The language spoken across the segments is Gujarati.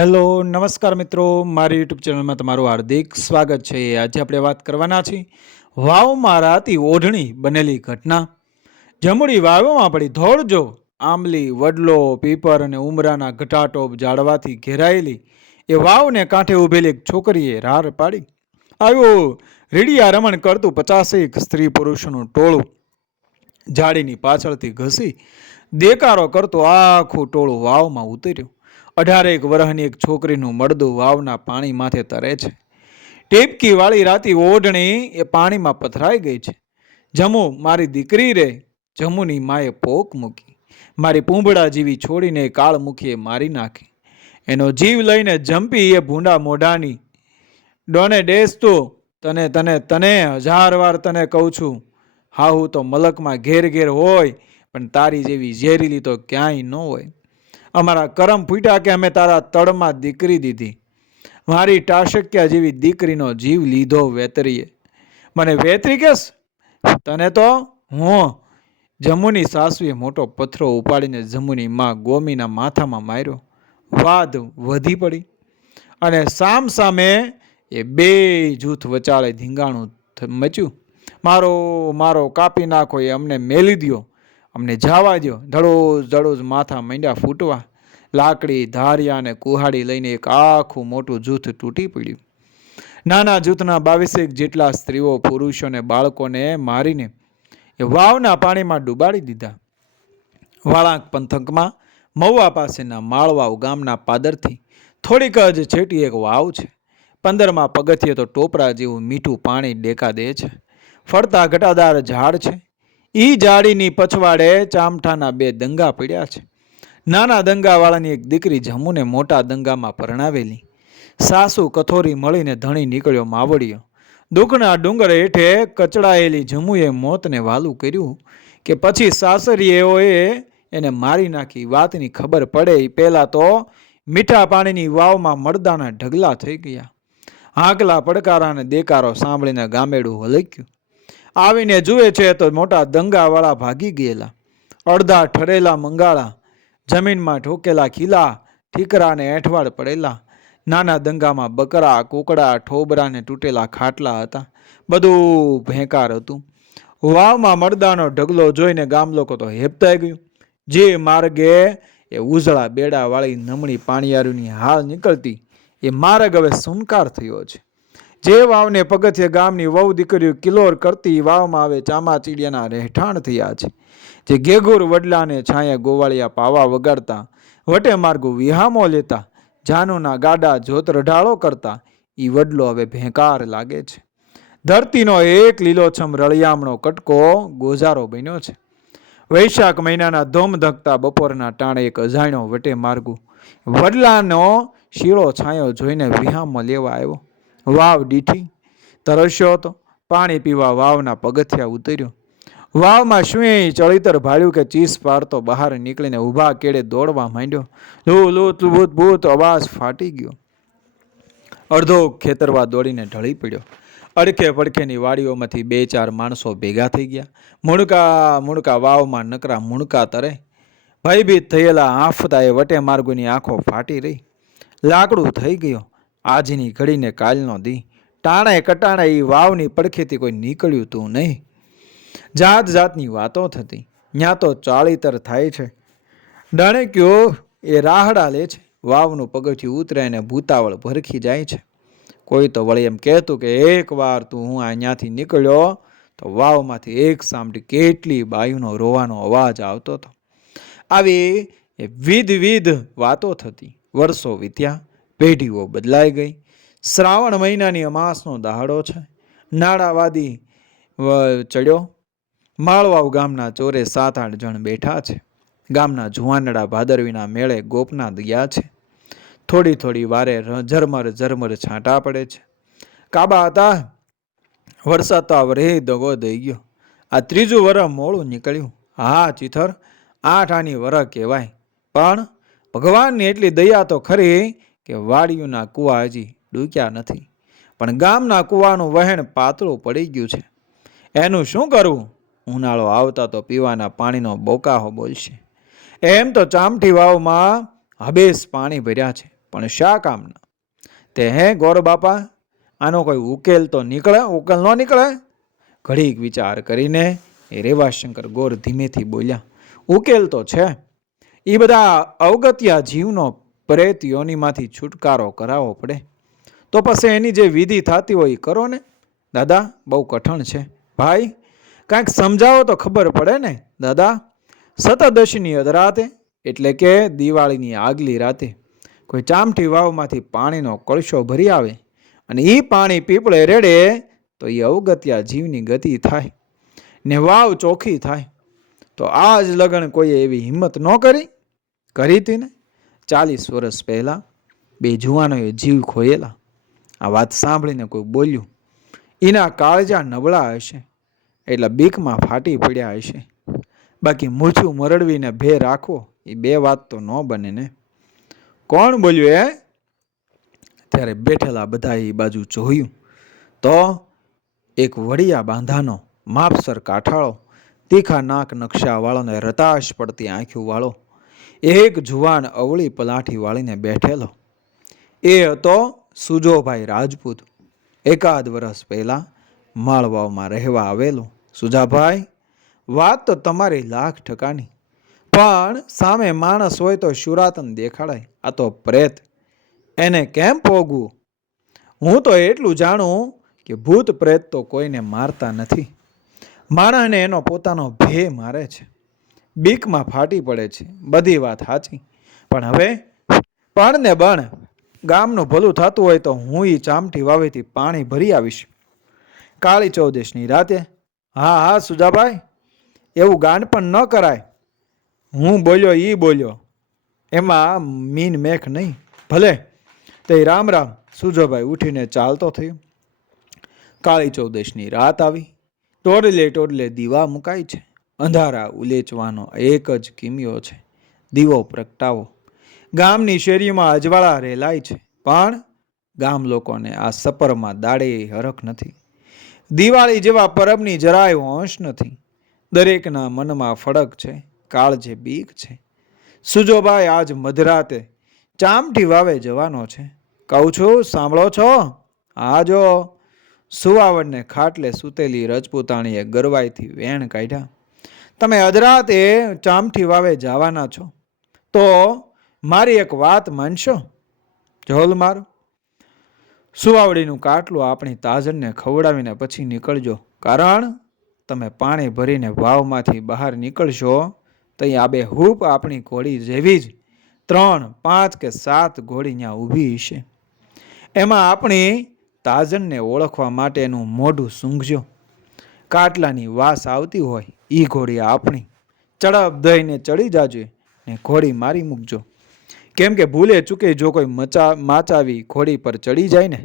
હેલો, નમસ્કાર મિત્રો. મારી યુટ્યુબ ચેનલમાં તમારું હાર્દિક સ્વાગત છે. આજે આપણે વાત કરવાના છીએ વાવમાં રાતી ઓઢણી બનેલી ઘટના. જમણી વાવમાં પડી ધોળજો, આંબલી, વડલો, પીપર અને ઉમરાના ઘટાટોપ જાળવાથી ઘેરાયેલી એ વાવને કાંઠે ઊભેલી એક છોકરીએ રાર પાડી. આવ્યું, રીડિયા રમણ કરતું પચાસેક સ્ત્રી પુરુષનું ટોળું. ઝાડીની પાછળથી ઘસી દેકારો કરતો આખું ટોળું વાવમાં ઉતર્યું. અઢારેક વર્ષની એક છોકરીનું મળદું વાવના પાણી માથે તરે છે. ટેપકી વાળી રાતી ઓઢણી એ પાણીમાં પથરાઈ ગઈ છે. જમુ, મારી દીકરી રે, જમુની માએ પોક મૂકી. મારી પૂંભડા જેવી છોડીને કાળ મુખીએ મારી નાખી. એનો જીવ લઈને જંપી એ ભૂંડા મોઢાની. ડોને ડેસતો તને તને તને, હજાર વાર તને કહું છું. હા હું તો મલકમાં ઘેર ઘેર હોય, પણ તારી જેવી ઝેરીલી તો ક્યાંય ન હોય. અમારા કરમ ફૂટ્યા કે અમે તારા તળમાં દીકરી દીધી. મારી ટાશક્યા જેવી દીકરીનો જીવ લીધો વેતરીએ. મને વેતરી કેસ? તને તો? હું? જમ્મુની સાસુએ મોટો પથ્થરો ઉપાડીને જમ્મુની માં ગોમીના માથામાં માર્યો. વાદ વધી પડી. અને સામ સામે એ બે જૂથ વચાળે ધીંગાણું મચ્યું. મારો મારો કાપી નાખો એ અમને મેલી દ્યો. અમને જાવા દ્યો. ધડોજ ધડોજ માથા માંડ્યા ફૂટવા. લાકડી, ધારિયા અને કુહાડી લઈને એક આખું મોટું જૂથ તૂટી પડ્યું. નાના જૂથના બાવીસેક જેટલા સ્ત્રીઓ, પુરુષો અને બાળકોને મારીને એ વાવના પાણીમાં ડૂબાડી દીધા. વાળાંક પંથકમાં, મહુવા પાસેના માળવાવ ગામના પાદરથી થોડીક જ છેટી એક વાવ છે. પંદરમાં પગથિયે તો ટોપરા જેવું મીઠું પાણી ડેકા દે છે. ફરતા ઘટાદાર ઝાડ છે. ઈ જાડીની પછવાડે ચામઠાના બે દંગા પડ્યા છે. નાના દંગાવાળાની એક દીકરી જમુને મોટા દંગામાં પરણાવેલી. સાસુ કથોરી મળીને ધણી નીકળ્યો માવડિયો દુઃખના ડુંગર હેઠે કચડાયેલી જમુએ મોતને વાલું કર્યું કે પછી સાસરીઓએ એને મારી નાખી. વાતની ખબર પડે એ પહેલાં તો મીઠા પાણીની વાવમાં મળદાના ઢગલા થઈ ગયા. હાંકલા પડકારા અને દેકારો સાંભળીને ગામેડું હલક્યું. આવીને જુએ છે તો મોટા દંગાવાળા ભાગી ગયેલા. અડધા ઠરેલા મંગાળા, જમીનમાં ઠોકેલા ખીલા, ઠીકરાને એઠવાડ પડેલા. નાના દંગામાં બકરા, કોકડા ઠોબરા ને તૂટેલા ખાટલા હતા. બધું ભેંકાર હતું. વાવમાં મરદાનો ઢગલો જોઈને ગામ લોકો તો હેપતાઈ ગયું. જે માર્ગે એ ઉજળા બેડાવાળી નમણી પાણીયારીની હાલ નીકળતી, એ માર્ગ હવે સુનકાર થયો છે. જે વાવને પગથિયે ગામની વહુ દીકરીઓ કિલોર કરતી વાવમાં હવે ચામાચીડિયાના રહેઠાણ થયા છે. જે ગેગુર વડલાને છાંયે ગોવાળિયા પાવા વગાડતા, વટે માર્ગો વિહામો લેતા, જાનુના ગાડા જોત રઢાળો કરતા, ઈ વડલો હવે ભેંકાર લાગે છે. ધરતીનો એક લીલોછમ રળિયામણો કટકો ગોઝારો બન્યો છે. વૈશાખ મહિનાના ધોમ ધકતા બપોરના ટાણે એક અજાણ્યો વટે માર્ગુ, વડલાનો શીળો છાંયો જોઈને વિહામો લેવા આવ્યો. વાવ દીઠી તરસ્યો હતો. પાણી પીવા વાવના પગથિયા ઉતર્યો. વાવમાં શું ચળીતર ભાળ્યું કે ચીસ પાડતો બહાર નીકળીને ઊભા કેડે દોડવા માંડ્યો. લૂ લૂત ભૂત ભૂત, અવાજ ફાટી ગયો. અડધો ખેતરવા દોડીને ઢળી પડ્યો. અડખે પડખેની વાડીઓમાંથી બે ચાર માણસો ભેગા થઈ ગયા. મુણકા મુણકા વાવમાં નકરા મુણકા તરે. ભયભીત થયેલા આફતા એ વટે માર્ગોની આંખો ફાટી રહી. લાકડું થઈ ગયો. આજની ઘડીને કાલનો દી. ટાણે કટાણે એ વાવની પડખેથી કોઈ નીકળ્યું તું નહીં. જાત જાતની વાતો થતી. ત્યાં તો ચાળીતર થાય છે. ડાણે કયો એ રાહડા લે છે. વાવનું પગથિયું ઉતરે અને ભૂતાવળ ભરખી જાય છે. કોઈ તો વળી એમ કહેતું કે એકવાર તું હું અહીંયાથી નીકળ્યો તો વાવમાંથી એક સામટી કેટલી બાયુનો રોવાનો અવાજ આવતો હતો આવી એ વિધ વિધ વાતો થતી. વર્ષો વીત્યા. પેઢીઓ બદલાઈ ગઈ. શ્રાવણ મહિનાની અમાસનો દહાડો છે. નાડાવાદી વ- ચડ્યો. માળવાવ ગામના ચોરે સાત આઠ જણ બેઠા છે. ગામના જુવાનડા ભાદરવીના મેળે ગોપનાથ ગયા છે. થોડી થોડી વારે ઝરમર ઝરમર છાંટા પડે છે. કાબા હતા? વરસાદ તો વરે દગો દઈ ગયો. આ ત્રીજું વર મોડું નીકળ્યું. હા, ચિથર, આઠ આની વર કહેવાય. પણ ભગવાનની એટલી દયા તો ખરી કે વાડીઓના કૂવા હજી ડૂક્યા નથી. પણ ગામના કૂવાનું વહેણ પાતળું પડી ગયું છે. એનું શું કરવું? ઉનાળો આવતા તો પીવાના પાણીનો બોકાહો બોલશે. એમ તો ચામઠી વાવમાં હબેસ પાણી ભર્યા છે, પણ શા કામના? તે હે ગોર બાપા, આનો કોઈ ઉકેલ તો નીકળે? ઉકેલ ન નીકળે? ઘડીક વિચાર કરીને એ રેવાશંકર ગોર ધીમેથી બોલ્યા, ઉકેલ તો છે. એ બધા અવગત્યા જીવનો પ્રેત યોનીમાંથી છુટકારો કરાવવો પડે. તો પછી એની જે વિધિ થતી હોય એ કરો ને. દાદા, બહુ કઠણ છે. ભાઈ, કાંઈક સમજાવો તો ખબર પડે ને. દાદા, સતદશની અધરાતે એટલે કે દિવાળીની આગલી રાતે, કોઈ ચામઠી વાવમાંથી પાણીનો કળશો ભરી આવે અને એ પાણી પીપળે રેડે તો એ અવગત્યા જીવની ગતિ થાય ને વાવ ચોખ્ખી થાય. તો આ જ લગ્ન કોઈએ એવી હિંમત ન કરી? કરી હતી ને? ચાલીસ વર્ષ પહેલાં બે જુવાનોએ જીવ ખોયેલા. આ વાત સાંભળીને કોઈ બોલ્યું એના કાળજા નબળા હશે, એટલે બીકમાં ફાટી પડ્યા હશે. બાકી મૂછું મરડવીને ભે રાખવો એ બે વાત તો ન બને ને. કોણ બોલ્યું એ? ત્યારે બેઠેલા બધા એ બાજુ જોયું. તો એક વડિયા બાંધાનો માપસર કાઠાળો, તીખા નાક નકશાવાળો ને રતાશ પડતી આંખ્યું વાળો એક જુવાન અવળી પલાઠી વાળીને બેઠેલો. એ હતો સુજોભાઈ રાજપૂત. એકાદ વર્ષ પહેલાં માળવાઓમાં રહેવા આવેલો. સુજાભાઈ, વાત તો તમારી લાખ ટકાની, પણ સામે માણસ હોય તો શુરાતન દેખાડાય, આ તો પ્રેત. એને કેમ પોગવું? હું તો એટલું જાણું કે ભૂત પ્રેત તો કોઈને મારતા નથી. માણસને એનો પોતાનો ભે મારે છે. બીકમાં ફાટી પડે છે. બધી વાત સાચી. પણ હવે પણ ને બણ ગામનું ભલું થતું હોય તો હું એ ચામઠી વાવેથી પાણી ભરી આવીશ. કાળી ચૌદશની રાતે, હા હા, સુજાભાઈ, એવું ગાન પણ ન કરાય. હું બોલ્યો એ બોલ્યો. એમાં મીન મેખ નહીં. ભલે. તે રામ રામ, સુજોભાઈ, ઉઠીને ચાલતો થયો. કાળી ચૌદશની રાત આવી. ટોડલે ટોડલે દીવા મુકાય છે. અંધારા ઉલેચવાનો એક જ કિમિયો છે. દીવો પ્રગટાવો. ગામની શેરીમાં અજવાળા રેલાય છે. પણ ગામ લોકોને આ સપરમાં દાડે હરખ નથી. દિવાળી જેવા પરબની જરાય હોંશ નથી. દરેકના મનમાં ફડક છે. કાળજે બીક છે. સુજોભાઈ આજ મધરાતે ચામઠી વાવે જવાનો છે. કહું છું, સાંભળો છો? આ જો સુવાવડને ખાટલે સૂતેલી રજપૂતાણીએ ગરવાઈથી વેણ કાઢ્યા. તમે અધરાતે ચામઠી વાવે જવાના છો, તો મારી એક વાત માનશો? જોલ મારો. સુવાવડીનું કાટલું આપણી તાજરને ખવડાવીને પછી નીકળજો. કારણ તમે પાણી ભરીને વાવમાંથી બહાર નીકળશો, તો આ બે હૂપ આપણી ઘોડી જેવી જ ત્રણ, પાંચ કે સાત ઘોડી ત્યાં ઊભી હશે. એમાં આપણી તાજનને ઓળખવા માટેનું મોઢું સૂંઘજો. કાટલાની વાસ આવતી હોય એ ઘોડી આપણી. ચડપ દઈને ચડી જાજો ને ઘોડી મારી મૂકજો. કેમ કે ભૂલે ચૂકે જો કોઈ મચા માચાવી ઘોડી પર ચડી જાય ને,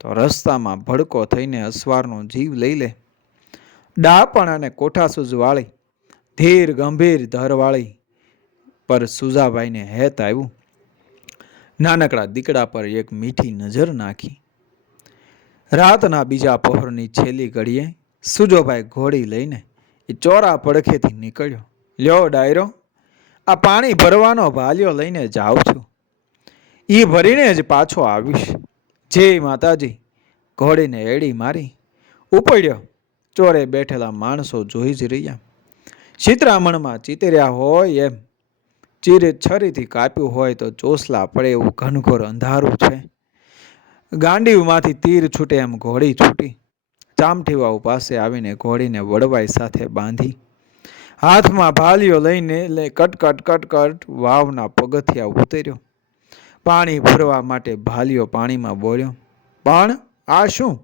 તો રસ્તામાં ભડકો થઈને અસવારનો જીવ લઈ લે. ડાપણ અને કોઠાસૂઝ વાળી, ધીર ગંભીર ધરવાળી પર સુજાભાઈને હેત આવ્યું નાનકડા દીકડા પર એક મીઠી નજર નાખી. રાતના બીજા પહોરની છેલ્લી ઘડીએ સુજોભાઈ ઘોડી લઈને એ ચોરા પડખેથી નીકળ્યો. લ્યો ડાયરો, આ પાણી ભરવાનો ભાલ્યો લઈને જાઉં છું. એ ભરીને જ પાછો આવીશ. જય માતાજી. ઘોડીને એડી મારી. ઉપડ્યો. ચોરે બેઠેલા માણસો જોઈ જ રહ્યા. ચિત્રામણમાં ચિતર્યા હોય એમ. ચીર છરીથી કાપ્યું હોય તો ચોસલા પડે એવું ઘનઘોર અંધારું છે. ગાંડીવમાંથી તીર છૂટે એમ ઘોડી છૂટી. ચામઠીવાવ પાસે આવીને ઘોડીને વડવાઈ સાથે બાંધી. હાથમાં ભાલીઓ લઈને લે કટકટ કટકટ વાવના પગથિયા ઉતર્યો. પાણી ભરવા માટે ભાલીઓ પાણીમાં બોલ્યો પણ આ શું?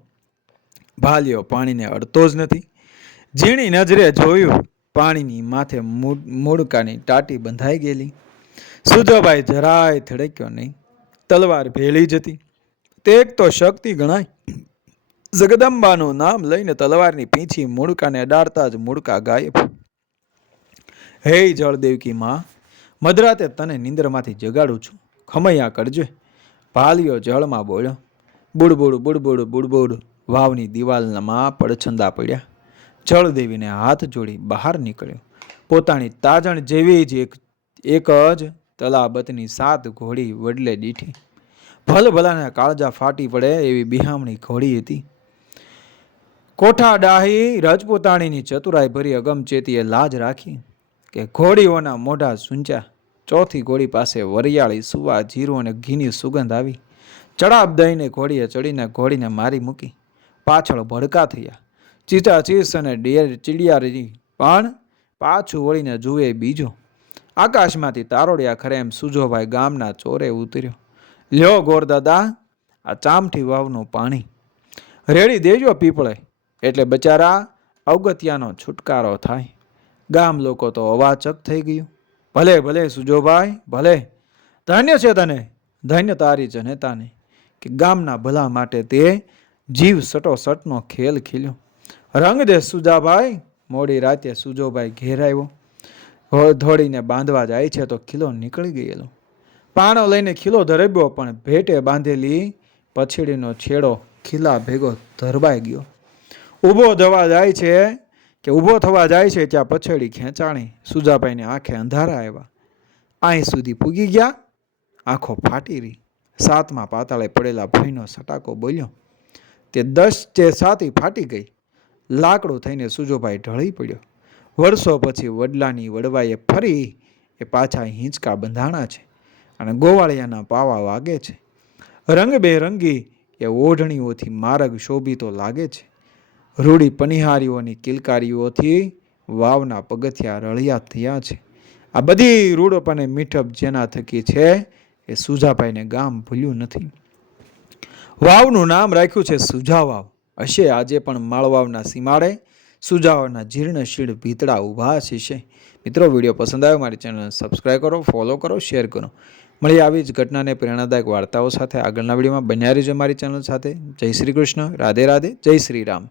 ભાલીઓ પાણીને અડતો જ નથી. ઝીણી નજરે જોયું, પાણીની માથે મૂળકાની ટાટી બંધાઈ ગયેલી. સુધોભાઈ જરાય થડક્યો નહીં. તલવાર ભેળી જતી તે એક તો શક્તિ ગણાય જગદંબાનું નામ લઈને તલવારની પીંછી મૂળકાને અડાડતા જ મૂળકા ગાયબ. હે જળદેવકી માં, મધરાતે તને નિંદ્રમાંથી જગાડું છું. ખમૈયા કરજે. ભાલિયો જળમાં બોલ્યો બુડબુડ બુડબુડ બુડબુડ. વાવની દિવાલમાં પડછંદા પડ્યા. જળદેવીને હાથ જોડી બહાર નીકળ્યો. પોતાની તાજણ જેવી જ એક એક જ તલાબતની સાત ઘોડી વડલે દીઠી. ભલ ભલાના કાળજા ફાટી પડે એવી બિહામણી ઘોડી હતી. કોઠા ડાહી રાજપૂતાણીની ચતુરાઈ ભરી અગમચેતીએ લાજ રાખી કે ઘોડીઓના મોઢા સૂંચ્યા. ચોથી ઘોડી પાસે વરિયાળી સુવા, જીરું અને ઘીની સુગંધ આવી. ચડાબ દઈને ઘોડીએ ચડીને ઘોડીને મારી મૂકી. પાછળ ભડકા થયા. ચીચા ચીસ અને ડેર ચીડિયારી પણ પાછું વળીને જુએ બીજો. આકાશમાંથી તારોડિયા ખરે એમ સુજોભાઈ ગામના ચોરે ઉતર્યો. લ્યો ગોરદાદા, આ ચામઠી વાવનું પાણી. રેડી દેજો પીપળે. એટલે બચારા, અવગત્યાનો છુટકારો થાય. ગામ લોકો તો અવાચક થઈ ગયું. ભલે ભલે, સુજોભાઈ, ભલે. ધન્ય છે તને, ધન્ય તારી જનેતાને કે ગામના ભલા માટે તે જીવ સટોસટનો ખેલ ખીલ્યો. રંગ દે સુજાભાઈ, મોડી રાતે સુજોભાઈ ઘેર આવ્યો. હો- બાંધવા જાય છે તો ખીલો નીકળી ગયેલો. પાણો લઈને ખીલો ધરબ્યો પણ ભેટે બાંધેલી પછીડીનો છેડો ખીલા ભેગો ધરબાઈ ગયો. ઊભો થવા જાય છે, કે ઊભો થવા જાય છે, ત્યાં પછેડી ખેંચાણી સુજાભાઈને આંખે અંધારા આવ્યા. અહીં સુધી પૂગી ગયા, આંખો ફાટી રહી. સાતમાં પાતાળે પડેલા ભયનો સટાકો બોલ્યો, તે દસ જે સાતી ફાટી ગઈ. લાકડું થઈને સુજોભાઈ ઢળી પડ્યો. વર્ષો પછી વડલાની વડવાએ ફરી એ પાછા હિંચકા બંધાણા છે અને ગોવાળિયાના પાવા વાગે છે. રંગબેરંગી એ ઓઢણીઓથી માર્ગ શોભીતો લાગે છે. રૂડી પનિહારીઓની કિલકારીઓથી વાવના પગથિયા રળિયા થયા છે. આ બધી રૂડપ અને મીઠપ જેના થકી છે એ સુજાભાઈને ગામ ભૂલ્યું નથી. વાવનું નામ રાખ્યું છે સુજા વાવ હશે આજે પણ માળવાવના સીમાડે સુજાવાના જીર્ણશીળ ભીતડા ઊભા છે મિત્રો, વીડિયો પસંદ આવ્યો મારી ચેનલને સબસ્ક્રાઈબ કરો ફોલો કરો શેર કરો. મળી આવી જ ઘટનાને પ્રેરણાદાયક વાર્તાઓ સાથે આગળના વિડીયોમાં. બન્યા રહેજો મારી ચેનલ સાથે. જય શ્રી કૃષ્ણ. રાધે રાધે. જય શ્રી રામ.